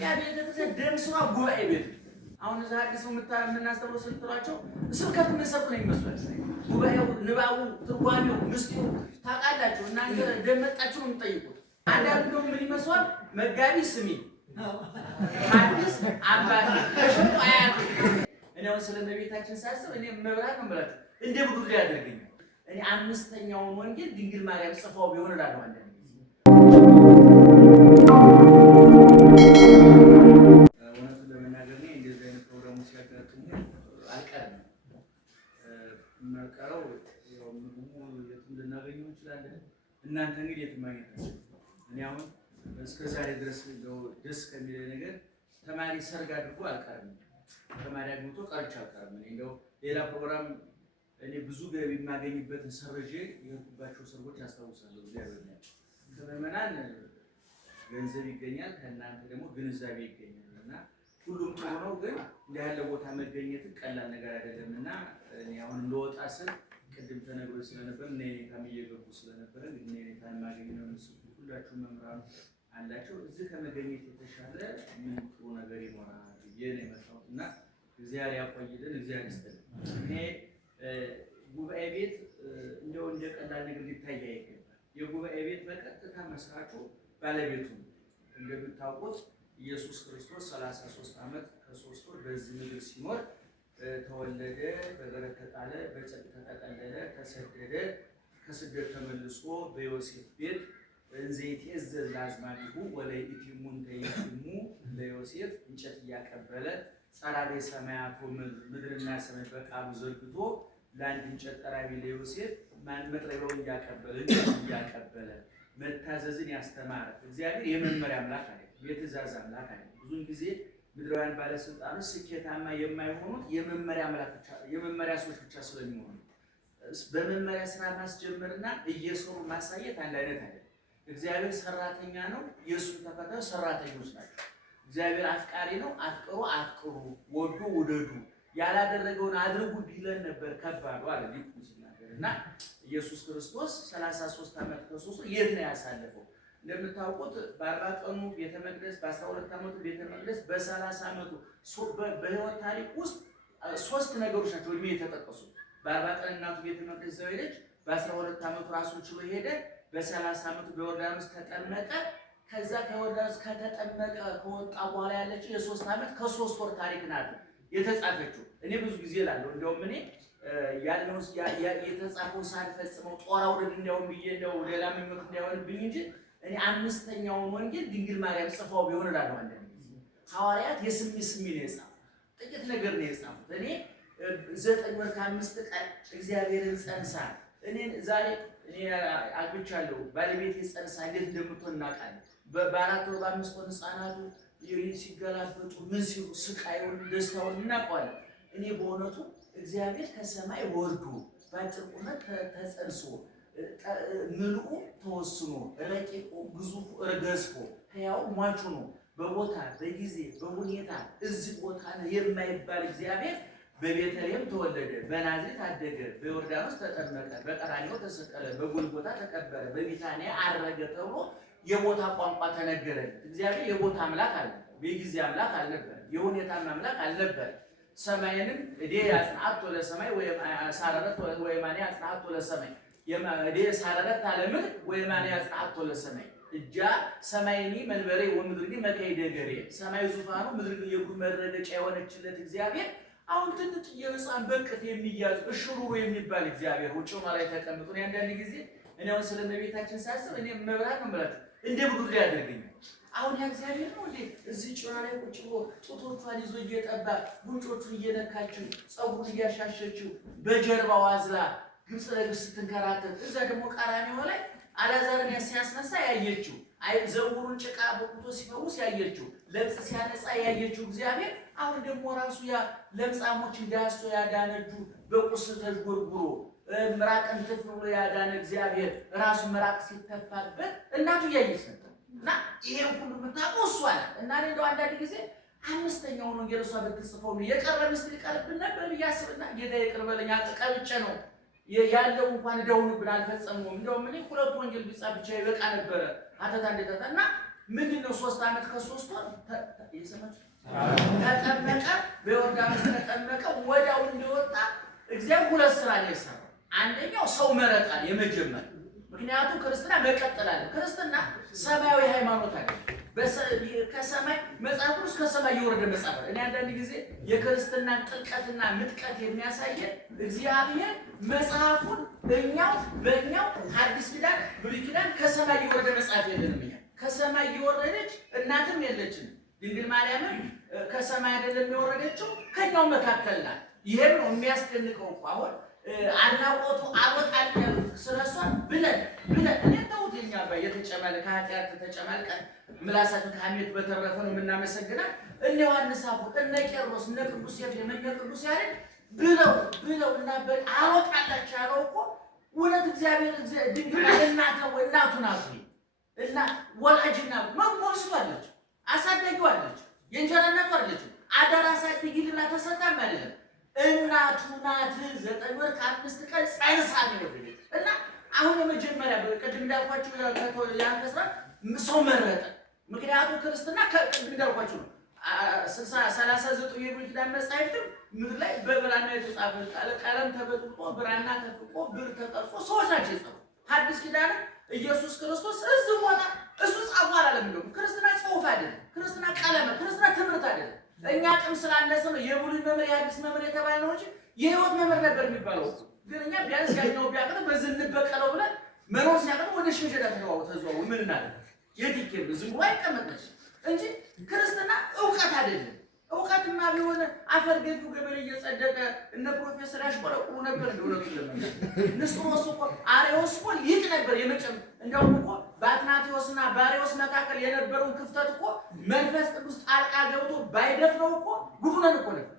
ያ ቤተክርስቲያን ደምስዋ ጉባኤ ቤት አሁን እዛ አዲስ የምናስተምረው ስንጥራቸው ስብከት የምንሰጥ ነው የሚመስላችሁ። ጉባኤው ንባቡ ትርጓሜው ምስጢሩ ታውቃላችሁ። እናንተ ደመጣችሁ ነው የምትጠይቁት። አንዳንዱ ደግሞ ምን ይመስላል መጋቢ ስሚ አዲስ አባት ተሽቶ አያት እኔ አሁን ስለ እመቤታችን ሳስብ እኔ መብራት ነው የምላችሁ እንደ ብዱር ያደርገኛል። እኔ አምስተኛውን ወንጌል ድንግል ማርያም ጽፋው ቢሆን እላለሁ አንዳንድ ጊዜ። እውነቱን ለመናገር እኔ እንደዚህ አይነት ፕሮግራሞች ሲያጋጥሙ አልቀርም። የማልቀረው ያው ምግቡ የትም ልናገኘው እንችላለን። እናንተ እንግዲህ የትም ማግኘት ነው። እኔ አሁን እስከ ዛሬ ድረስ ደስ ከሚለኝ ነገር ተማሪ ሰርግ አድርጎ አልቀርም። ተማሪ አግብቶ ቀርቼ አልቀርም። እኔ እንደው ሌላ ፕሮግራም እኔ ብዙ ገቢ የማገኝበትን ሰርዤ የሄድኩባቸው ሰርጎች አስታውሳለሁ። እግዚአብሔር ነው ከምዕመናን ገንዘብ ይገኛል፣ ከእናንተ ደግሞ ግንዛቤ ይገኛል እና ሁሉም ጥሩ ነው። ግን እንዲህ ያለ ቦታ መገኘት ቀላል ነገር አይደለም እና እኔ አሁን ለወጣ ስል ቅድም ተነግሮ ስለነበር እኔ ታም እየገቡ ስለነበር እኔ ታም ማገኝ ነው ሁላችሁ መምራን አላችሁ እዚህ ከመገኘት የተሻለ ምን ጥሩ ነገር ይኖራል ብዬ ነው የመጣሁት እና እግዚአብሔር ያቆይልን፣ እግዚአብሔር ይስጥልን። እኔ ጉባኤ ቤት እንደው እንደ ቀላል ነገር ሊታይ አይገባም። የጉባኤ ቤት በቀጥታ መስራቹ ባለቤቱ እንደምታውቁት ኢየሱስ ክርስቶስ 33 ዓመት ከ3 ወር በዚህ ምድር ሲኖር ተወለደ፣ በበረት ተጣለ፣ በጽድቅ ተጠቀለለ፣ ተሰደደ፣ ከስደት ተመልሶ በዮሴፍ ቤት እንዘይት የዘዝ ላዝማዲሁ ወለይቲሙ እንተይሙ ለዮሴፍ እንጨት እያቀበለ ጸራቤ ሰማያቱ ምድርና ሰማይ በቃሉ ዘርግቶ ለአንድ እንጨት ጠራቢ ለዮሴፍ ማን መጥረቢያውን እያቀበለ እያቀበለ መታዘዝን ያስተማረ እግዚአብሔር የመመሪያ አምላክ አይደለም፣ የትእዛዝ አምላክ አይደለም። ብዙውን ጊዜ ምድራውያን ባለስልጣኖች ስኬታማ የማይሆኑት የመመሪያ ሰዎች ብቻ ስለሚሆኑ በመመሪያ ስራ ማስጀመርና እየሰሩ ማሳየት አንድ አይነት አይደለም። እግዚአብሔር ሰራተኛ ነው፣ የእሱ ተከታዮች ሰራተኞች ናቸው። እግዚአብሔር አፍቃሪ ነው፣ አፍቅሩ አፍቅሩ፣ ወዱ ውደዱ፣ ያላደረገውን አድርጉ ቢለን ነበር ከባዱ አለ ሊቁ ሲናገር እና ኢየሱስ ክርስቶስ 33 ዓመት ከ3 የት ነው ያሳለፈው? እንደምታውቁት በ40 ቀኑ ቤተ መቅደስ፣ በ12 ዓመቱ ቤተ መቅደስ፣ በ30 ዓመቱ በህይወት ታሪክ ውስጥ 3 ነገሮች ናቸው እድሜ የተጠቀሱ። በ40 ቀን እናቱ ቤተ መቅደስ ዘው ሄደች፣ በ12 ዓመቱ ራሱን ችሎ ሄደ፣ በ30 ዓመቱ በዮርዳኖስ ተጠመቀ። ከዛ ከዮርዳኖስ ከተጠመቀ ከወጣ በኋላ ያለችው የ3 ዓመት ከ3 ወር ታሪክ ናት የተጻፈችው። እኔ ብዙ ጊዜ እላለሁ እንደውም እኔ ያለው የተጻፈው ሳልፈጽመው ጦር አውርድ እንደውም ብዬ እንደው ሌላ ምኞት እንዳይሆንብኝ እንጂ እኔ አምስተኛውን ወንጌል ድንግል ማርያም ጽፋው ቢሆን እላለሁ። አንዳንድ ጊዜ ሐዋርያት የስሚ ነው የጻፉት፣ ጥቂት ነገር ነው የጻፉት። እኔ 9 ወር ከ5 ቀን እግዚአብሔርን ጸንሳ እኔን ዛሬ እኔ አግብቻለሁ፣ ባለቤቴ ጸንሳ እንዴት እንደምትሆን እናውቃለን። በ4 ወር በ5 ወር ህፃናቱ ሲገላበጡ ምን ሲሉ ስቃዩን ደስታውን እናውቀዋለን። እኔ በእውነቱ እግዚአብሔር ከሰማይ ወርዶ በአጭር ቁመት ተጸንሶ ምልኡ ተወስኖ ረቂቁ ግዙፉ እርገዝፎ ሕያው ሟቹ ነው በቦታ በጊዜ በሁኔታ እዚህ ቦታ ነው የማይባል እግዚአብሔር በቤተልሔም ተወለደ፣ በናዝሬት አደገ፣ በዮርዳኖስ ተጠመቀ፣ በቀራንዮ ተሰቀለ፣ በጎልጎታ ተቀበረ፣ በቢታንያ አረገ ተብሎ የቦታ ቋንቋ ተነገረለት። እግዚአብሔር የቦታ አምላክ አልነበረ፣ የጊዜ አምላክ አልነበረ፣ የሁኔታ አምላክ አልነበረ። ሰማይንም እዴ ያጽናአቶ ለሰማይ ወሳረረት ወየማኔ ያጽናአቶ ለሰማይ እዴ ሳረረት አለምድር ወየማኔ ያጽናአቶ ለሰማይ እጃ ሰማይኒ መንበሬ ወምድርኒ መካይደ ገሬ ሰማይ ዙፋኑ ምድር የእግሩ መረገጫ የሆነችለት እግዚአብሔር አሁን ትንጥ የህፃን በቅፍ የሚያዝ እሽሩሩ የሚባል እግዚአብሔር ውጭ ላይ ተቀምጦ ነው። አንዳንድ ጊዜ እኔ አሁን ስለ እመቤታችን ሳስብ እኔ መብራት ነው ማለት እንደ ብዱር ያደርገኛል። አሁን ያ እግዚአብሔር ነው እንዴ እዚህ ጭራ ላይ ቁጭ ብሎ ጡቶቿን ይዞ እየጠባ ጉንጮቹን እየነካችው ጸጉሩን እያሻሸችው በጀርባው አዝላ ግብጽ ለግብጽ ስትንከራተት እዛ ደግሞ ቀራንዮ ላይ አላዛርን ሲያስነሳ ያየችው አይ ዘውሩን ጭቃ በቁቶ ሲፈውስ ያየችው ለምጽ ሲያነጻ ያየችው እግዚአብሔር አሁን ደግሞ ራሱ ያ ለምጻሞች እንዳያስቶ ያዳነጁ በቁስል ተጎርጉሮ ምራቅን ተፍሎ ያዳነ እግዚአብሔር ራሱ ምራቅ ሲተፋበት እናቱ ያየች ነበር። እና ይሄን ሁሉ ምታውቀው እሷ ናት። እና እንደው አንዳንድ ጊዜ አምስተኛውን ወንጌል እሷ ብትጽፈው ነው የቀረ ምስል ይቀርብን ነበር ብያስብና ጌታ ይቅርበለኛ ተቀብጬ ነው ያለው እንኳን ደውኑ ብላ አልፈጸመውም። እንደውም እኔ 2 ወንጌል ቢጻፍ ብቻ ይበቃ ነበር አተታ እንደታና ምንድነው 3 ዓመት ከ3 ወር እየሰማችሁ ተጠመቀ። በዮርዳኖስ ተጠመቀ። ወዲያው እንደወጣ እግዚአብሔር ሁለት ስራ ነው የሰራው። አንደኛው ሰው መረጣል የመጀመር ምክንያቱም ክርስትና መቀጠል አለ። ክርስትና ሰማያዊ ሃይማኖት አለ። ከሰማይ መጽሐፍ ቅዱስ ከሰማይ የወረደ መጽሐፍ ነው። እኔ አንዳንድ ጊዜ የክርስትናን ጥልቀትና ምጥቀት የሚያሳየን እግዚአብሔር መጽሐፉን በእኛው ሐዲስ ኪዳን ብሉይ ኪዳን ከሰማይ የወረደ መጽሐፍ የለንም። እኛ ከሰማይ የወረደች እናትም የለችም። ድንግል ማርያምም ከሰማይ አይደለም የወረደችው ከኛው መካከል ናት። ይሄም ነው የሚያስደንቀው እኮ አሁን አናቆቱ አወጣለ ስለሷ ብለን እኔ ተውትኛ የተጨማለ ከኃጢአት ተጨማልቀ ምላሳችን ከሐሜት በተረፈ ነው የምናመሰግናት። እነ ዮሐንስ አፈወርቅ እነ ቄርሎስ እነ ቅዱስ ኤፍሬም እነ ቅዱስ ያሬድ ብለው እና አወጣላችሁ ያለው እኮ ወለት እግዚአብሔር ድንግል እናቱ ናት እና ወላጅና ሞግዚቷለች፣ አሳዳጊዋለች፣ የእንጀራ እናቱ አለች። አደራ ሳትግልና ተሰጣም አይደለም እናቱ ናት። 9 ወር ከ5 ቀን ጸንሳ ነው እና አሁን የመጀመሪያ በቅድም እንዳልኳችሁ ያንከሳ ሰው መረጠ። ምክንያቱም ክርስትና ከቅድም እንዳልኳችሁ ነው 39 የብሉይ ኪዳን መጻሕፍትም ምድር ላይ በብራና የተጻፈ ቀለም ተበጥብጦ ብራና ተፍቆ ብር ተቀርጾ ሰዎች ናቸው የጻፉ። ሐዲስ ኪዳን ኢየሱስ ክርስቶስ እዚህ ቦታ እሱ ጻፉ አላለም። እንደው ክርስትና ጽሑፍ አይደለም፣ ክርስትና ቀለም፣ ክርስትና ትምህርት አይደለም። እኛ አቅም ስላነሰ ነው የብሉይ መምህር የሐዲስ መምህር የተባለ ነው እንጂ የሕይወት መምህር ነበር የሚባለው። ግን እኛ ቢያንስ ያኛው ቢያቀር በዚህ እንበቀለው ብለን መኖር ሲያቀር ወደ ሽንሸዳ ተዘዋው ምን እናደርግ የትኬል ዝም ብሎ አይቀመጥም እንጂ ክርስትና ዕውቀት አይደለም። ዕውቀትማ ቢሆን አፈር ገዱ ገበሬ እየጸደቀ እነ ፕሮፌሰር ያሽቆረቁሩ ነበር። እንደውነቱ ለምን ንስጥሮስ እኮ አርዮስ እኮ ሊቅ ነበር የመጨም እንደውም እኮ በአትናቴዎስና በአርዮስ መካከል የነበረውን ክፍተት እኮ መንፈስ ቅዱስ ጣልቃ ገብቶ ባይደፍነው እኮ ጉዱነን እኮ ነበር።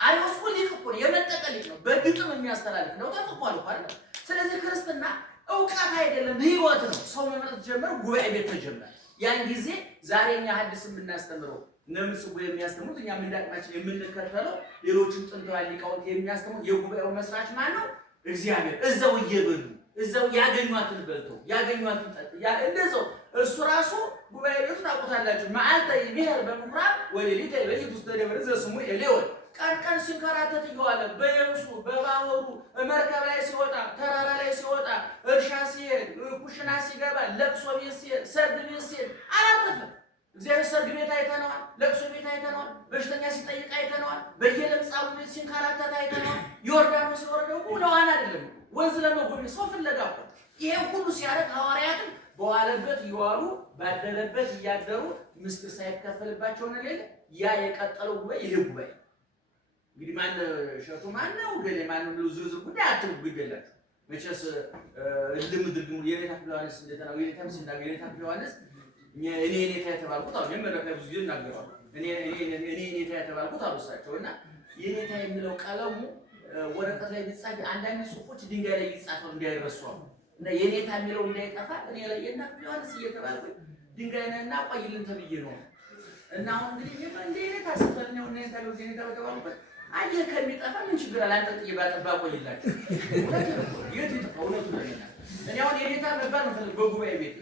አርዮስ እኮ ሊቅ እኮ የመጠቀ ሊቅ ነው፣ በግጥም የሚያስተላልፍ ነው። ተጽፏል እኮ አይደል? ስለዚህ ክርስትና ዕውቀት አይደለም ሕይወት ነው። ሰው መምረጥ ጀመረ፣ ጉባኤ ቤት ተጀመረ። ያን ጊዜ ዛሬኛ ሐዲስ የምናስተምረው ነምስቡ የሚያስተምሩት እኛ ምንዳቅማችን የምንከተለው ሌሎችን ጥንታዊ ሊቃውንት የሚያስተምሩት የጉባኤው መስራች ማን ነው? እግዚአብሔር። እዛው እየበሉ እዛው ያገኟትን በልተው ያገኟትን ጠጥ እንደዛው እሱ ራሱ ጉባኤ ቤቱ ታውቁታላችሁ። መዓልተ ይብሔር በምኩራብ ወሌሊተ ይቤት ውስተ ደብረ ዘስሙ ኤሌዎን። ቀን ሲንከራተት እየዋለ በየብሱ በባህሩ መርከብ ላይ ሲወጣ ተራራ ላይ ሲወጣ እርሻ ሲሄድ ኩሽና ሲገባ ለቅሶ ቤት ሲሄድ ሰርግ ቤት ሲሄድ አላረፈም። እግዚአብሔር ሰርግ ቤት አይተነዋል፣ ለቅሶ ቤት አይተነዋል፣ በሽተኛ ሲጠይቅ አይተነዋል፣ በየለምጻሙ ቤት ሲንከራተት አይተነዋል። ዮርዳኖስ የወረደው ለዋና አይደለም ወንዝ ለመጎብኘት ሰው ፍለጋ እኮ። ይሄ ሁሉ ሲያደርግ ሐዋርያትም በዋለበት እየዋሉ ባደረበት እያደሩ ምስጢር ሳይከፈልባቸው ነው። ሌላ ያ የቀጠለው ጉባኤ ይሄ ጉባኤ እንግዲህ ማን ሸቱ ማን ነው ገሌ ማን ነው ዝርዝር ጉዳይ አትግደላችሁ። መቼስ ልምድግሙ የኔታ ዮሐንስ እንደተናገረ የኔታ ሲናገር የኔታ ዮሐንስ እኔ ኔታ የተባልኩት አሁን የመረከ ብዙ ጊዜ እናገራለሁ። እኔ ኔታ የተባልኩት አልወሳቸው እና የኔታ የሚለው ቀለሙ ወረቀት ላይ ቢጻፍ አንዳንድ ጽሑፎች ድንጋይ ላይ ይጻፋሉ እንዳይረሱ እና የኔታ የሚለው እንዳይጠፋ እኔ ላይ የኔታ ዮሐንስ እየተባልኩ ድንጋይ ነውና ቆይልን ተብዬ ነው እና አሁን እንግዲህ እንደ ኔታ ሲፈል ነው ኔታ ነው ኔታ በተባልኩት አየህ ከሚጠፋ ምን ችግር አለ? አንተ ጥዬ ባጠባ ቆይላችሁ የት ይጠፋ? እውነቱ ነው። እኔ አሁን የኔታ መባል ነው ፈልግ በጉባኤ ቤት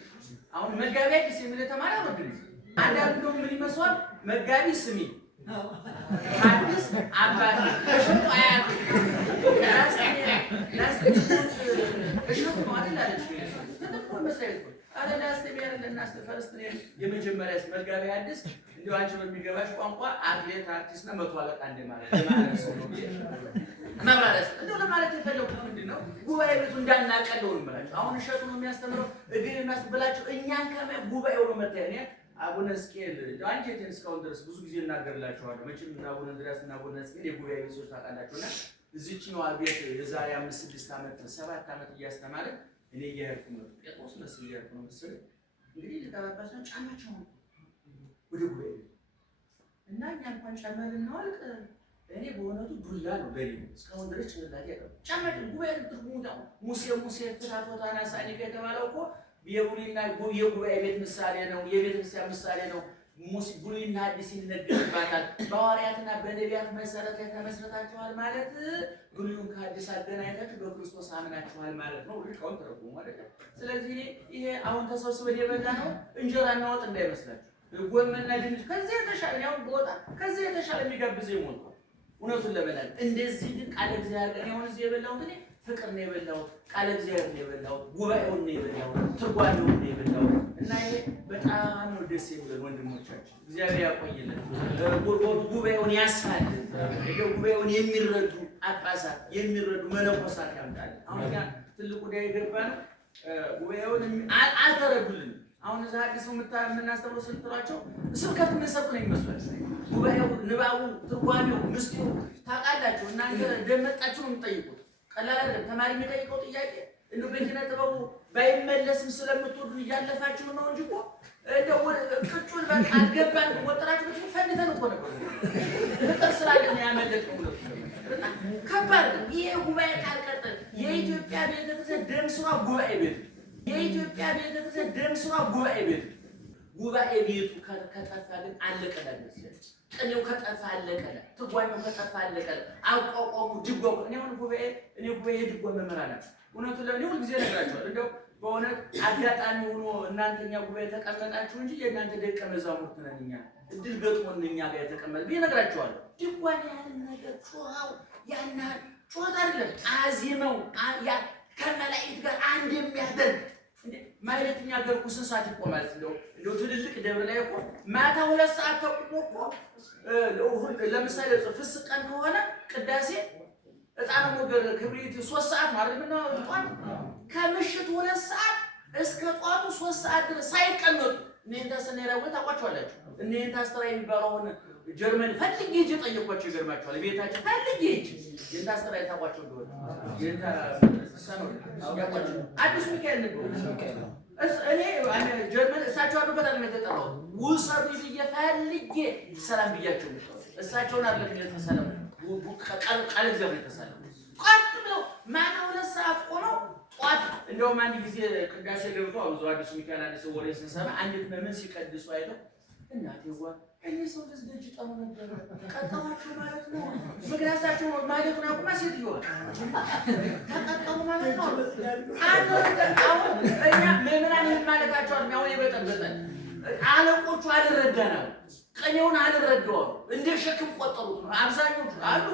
አሁን መጋቢ አዲስ የሚል ተማሪ አወድም አንዳንዱ ነው ምን ይመስላል? መጋቢ ስሚ አዲስ አባቴ እሽቱ አያቴ እሽቱ ማለት አለች ተጠቅሞ መስሪያ ቤት አለና አስተሚያር ለናስ ፈርስት ነው የመጀመሪያ መጋቢ አዲስ እንደው አንቺ በሚገባሽ ቋንቋ አትሌት አርቲስት ነው መቶ አለቃ እንደማለት ለማለት ሰው ነው ማብራሪያ እንደው ለማለት የፈለኩት ምንድነው ጉባኤ ቤቱ እንዳናቀለው ነው ማለት አሁን እሸቱ ነው የሚያስተምረው እግር የሚያስብላችሁ እኛን ከመ ጉባኤው ነው መታየኔ አቡነ እስቄል አንጀቴን እስካሁን ድረስ ብዙ ጊዜ እናገርላችኋለሁ። መቼም አቡነ እንድርያስ እና አቡነ እስቄል የጉባኤ ቤቶች ታውቃላችሁና እዚች ነው ቤት የዛሬ 5-6 ዓመት 7 ዓመት እያስተማረ እኔ እያልኩ ነው ጴጥሮስ መስል እያልኩ ነው መስል እንግዲህ ለተባባስ ነው ጫማቸው ወደ ጉባኤ እና እኛ እንኳን ጫማልን ነው አልቀ እኔ በእውነቱ ዱላ ነው ገሪ እስካሁን ድረስ ጭንቅላቴ ያለው ጫማልን ጉባኤ ትርጉሙ ነው ሙሴ ፍታቶታና ሳኒ የተባለው እኮ የቡሊና የጉባኤ ቤት ምሳሌ ነው። የቤተ ክርስቲያን ምሳሌ ነው። ብሉይና ሐዲስ ይነገርባታል። በሐዋርያትና በነቢያት መሰረት ላይ ተመስርታችኋል ማለት ብሉይን ከሐዲስ አገናኝታችሁ በክርስቶስ አምናችኋል ማለት ነው። ልቀውን ተረጉሙ ማለት ነው። ስለዚህ ይሄ አሁን ተሰብስበን የበላነው እንጀራና ወጥ እንዳይመስላችሁ ጎመንና ድንች ከዚህ የተሻለ ያው በወጣ ከዚህ የተሻለ የሚጋብዝ ይሞልቷል። እውነቱን ለበላን እንደዚህ ግን ቃለ እግዚአብሔር ቀን አሁን እዚህ የበላሁት እኔ ፍቅር ነው የበላሁት፣ ቃለ እግዚአብሔር ነው የበላሁት፣ ጉባኤውን ነው የበላሁት፣ ትርጓሜውን ነው የበላሁት እና ይሄ በጣም ነው ደስ የሚለን ወንድሞቻችን። እግዚአብሔር ያቆይልን፣ ጉባኤውን ያስፋልን፣ ጉባኤውን የሚረዱ ጳጳሳት የሚረዱ መነኮሳት ያምጣል። አሁን እኛ ትልቁ ዳይ ገባን ጉባኤውን አልተረዱልን። አሁን እዛ አዲስ የምናስተምረው ስንጥራቸው ስብከት የምንሰብክ ነው ይመስላል። ጉባኤው ንባቡ፣ ትርጓሜው፣ ምስጢሩ ታውቃላችሁ እናንተ ደመጣችሁ ነው የምትጠይቁት። ቀላል አይደለም። ተማሪ የሚጠይቀው ጥያቄ እንደው በኪነ ጥበቡ ባይመለስም ስለምትወዱ እያለፋችሁ ነው እንጂ እኮ እንደው ቅጩን በቃ አልገባን ወጥራችሁ ብቻ ፈንተን እኮ ነበር። ፍቅር ስላለ ነው ያመለጠው ነው። ከባድ ይሄ ጉባኤ ካልቀጠለ የኢትዮጵያ ቤተክርስቲያን ደም ስሯ ጉባኤ ቤት የኢትዮጵያ ቤተክርስቲያን ደም ስሯ ጉባኤ ቤት ጉባኤ ቤቱ ከጠፋ ግን አለቀላል። ቅኔው ከጠፋ አለቀለ፣ ትርጓሜው ከጠፋ አለቀለ። አቋቋሙ ድጓው እኔ ጉባኤ ድጓ መምህራን እውነቱን ለኔ ሁሉ ጊዜ ነግራችኋል። እንደው በእውነት አጋጣሚ ሆኖ እናንተኛ ጉባኤ ተቀመጣችሁ እንጂ የእናንተ ደቀ መዛሙርት ነን እኛ። እድል ገጥሞን እኛ ጋር የተቀመጠ ብነግራችኋለሁ። ድጓን ያህል ነገር ጮኸው ያን ጮኸት አይደለም አዚመው ያ ከመላእክት ጋር አንድ የሚያደርግ ማለትኛ ገርኩ ስንት ሰዓት ይቆማል? እንደው ትልልቅ ደብር ላይ እኮ ማታ 2 ሰዓት ተቆሞ እኮ ለምሳሌ ፍስቅ ቀን ከሆነ ቅዳሴ ዕጣነ ሞገር ክብሪት 3 ሰዓት ማለት ነው። እንኳን ከምሽቱ 2 ሰዓት እስከ ጧቱ 3 ሰዓት ድረስ ሳይቀመጡ እኔን ታስነራው ታቋቸዋላችሁ። እኔን ታስተራ የሚባለውን ጀርመን ፈልጌ እጅ ጠየኳቸው። ይገርማቸዋል። ቤታቸው ፈልጌ እጅ የታስተራ ታቋቸው እንደሆነ የታ ሰኖ አዲስ ሚካኤል ነው እኔ ጀርመን እሳቸው አሉበት አይደል የተጠራው ውሰዱ ብዬ ፈልጌ ሰላም ብያቸው እሳቸውን አይደለም የተሰላም ቃል እግዚአብሔር የተሰላም ቋጥ ብለው ማታ 2 ሰዓት ቆመው ጧት እንደውም አንድ ጊዜ ቅዳሴ ገብቶ አውዞ አዲስ ሚካኤል አንድ ሰው ወሬ ሲሰማ አንዲት መምን ሲቀድሱ አይተው እናቴዋ እኔ ሰው ደጅ ጠሙ ነበር ቀጣዋቸው ማለት ነው። ምክንያታቸው ማለት ነው አቁማ ሴትየዋ ተቀጣው ማለት ነው። አሁን እኛ ምንናን ማለታቸው አሁን የበጠበጠን አለቆቹ አልረዳናል። ቅኔውን አልረዳው እንደ ሸክም ቆጠሩት ነው አብዛኞቹ አሉ።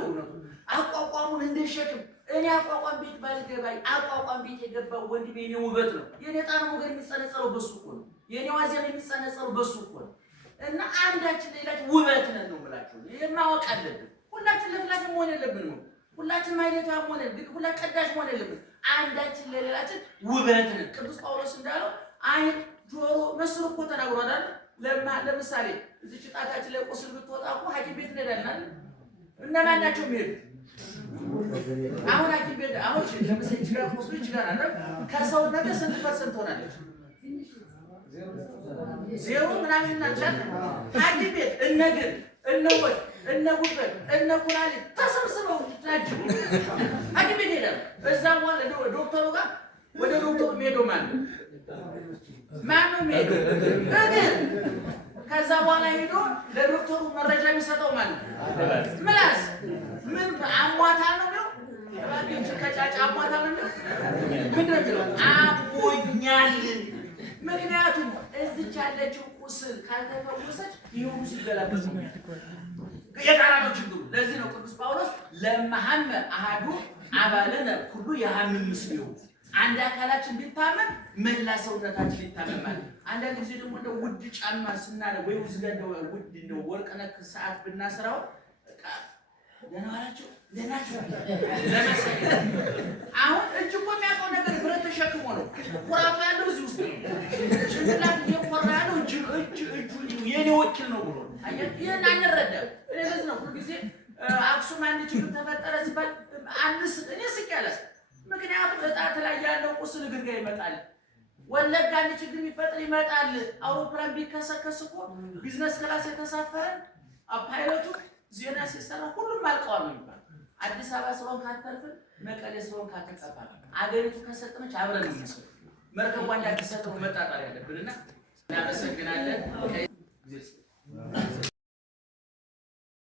አቋቋሙን እንደ ሸክም እኔ አቋቋም ቤት ባልገባይ አቋቋም ቤት የገባው ወንድሜ የኔ ውበት ነው። የኔ ጣኑ ሞገር የሚጸነጸረው በሱ እኮ ነው። የኔ ዋዚያም የሚጸነጸረው በሱ እኮ ነው። እና አንዳችን ሌላችን ውበት ነን ነው ብላችሁ የማወቅ አለብን። ሁላችን ለፍላሽ መሆን የለብንም። ሁላችን ማይለታ መሆን የለብን። ሁላችን ቀዳሽ መሆን የለብን። አንዳችን ለሌላችን ውበት ነን። ቅዱስ ጳውሎስ እንዳለው አይን ጆሮ መስሎ እኮ ተናግሯል አይደል? ለምሳሌ እዚህ ጣታችን ላይ ቁስል ብትወጣ እኮ ሐኪም ቤት እንሄዳለን አይደል? እነማን ናቸው የሚሄዱት? አሁን ሐኪም ቤት አሁን ለምሳሌ ይችላል ቁስሉ ይችላል አይደል? ከሰውነት ስንት ፐርሰንት ሆናለች? 0 ምናምን ናቸው። ሐኪም ቤት እነግር እነወድ እነጉበት እነኩላሊት ተሰብስበው ናቸው ሐኪም ቤት ሄዳል። እዛም በኋላ ዶክተሩ ጋር ወደ ዶክተሩ ሄዶ ማን ነው ሄዶ እግር ከዛ በኋላ ሄዶ ለዶክተሩ መረጃ የሚሰጠው ማለት ምላስ ምን አሟታል ነው ነው ባንቺ ከጫጫ አሟታል ነው ምንድን ነው አሞኛል። ምክንያቱም እዚች ያለችው ቁስል ካልተፈወሰች ይሁን ሲገላበጥ የቃራው ችግሩ። ለዚህ ነው ቅዱስ ጳውሎስ ለመሐመ አሐዱ አባለነ ሁሉ የሐምም ምስሉ አንድ አካላችን ቢታመም መላ ሰውነታችን ይታመማል። አንዳንድ ጊዜ ደግሞ እንደ ውድ ጫማ ስናደርግ ወይ ውስጥ እንደው ውድ እንደው ወርቅ ነክ ሰዓት ብናስራው ደህና ዋላችሁ ደህናችሁ ለማሳየት አሁን እጅ እኮ የሚያውቀው ነገር ብረት ተሸክሞ ነው። ኩራቱ ያለው እዚህ ውስጥ ነው። ጭንቅላት እየኮራ ያለው እጁ የኔ ወኪል ነው ብሎ ይህን አንረዳም። ለዚህ ነው ሁልጊዜ አክሱም አንድ ችግር ተፈጠረ ሲባል እኔ ስቅ ያለስ ምክንያቱም እጣት ላይ ያለው ቁስል እግር ጋር ይመጣል። ወለጋ አንድ ችግር የሚፈጥር ይመጣል። አውሮፕላን ቢከሰከስ እኮ ቢዝነስ ክላስ የተሳፈረ ፓይለቱ ዜና ሲሰራ ሁሉም አልቀዋል ነው የሚባለው። አዲስ አበባ ስለሆን ካተርፍን መቀሌ ስለሆን ካተቀባ አገሪቱ ከሰጠመች አብረን እንመስል መርከቧ እንዳትሰጠው መጣጣር ያለብንና እናመሰግናለን። ነው።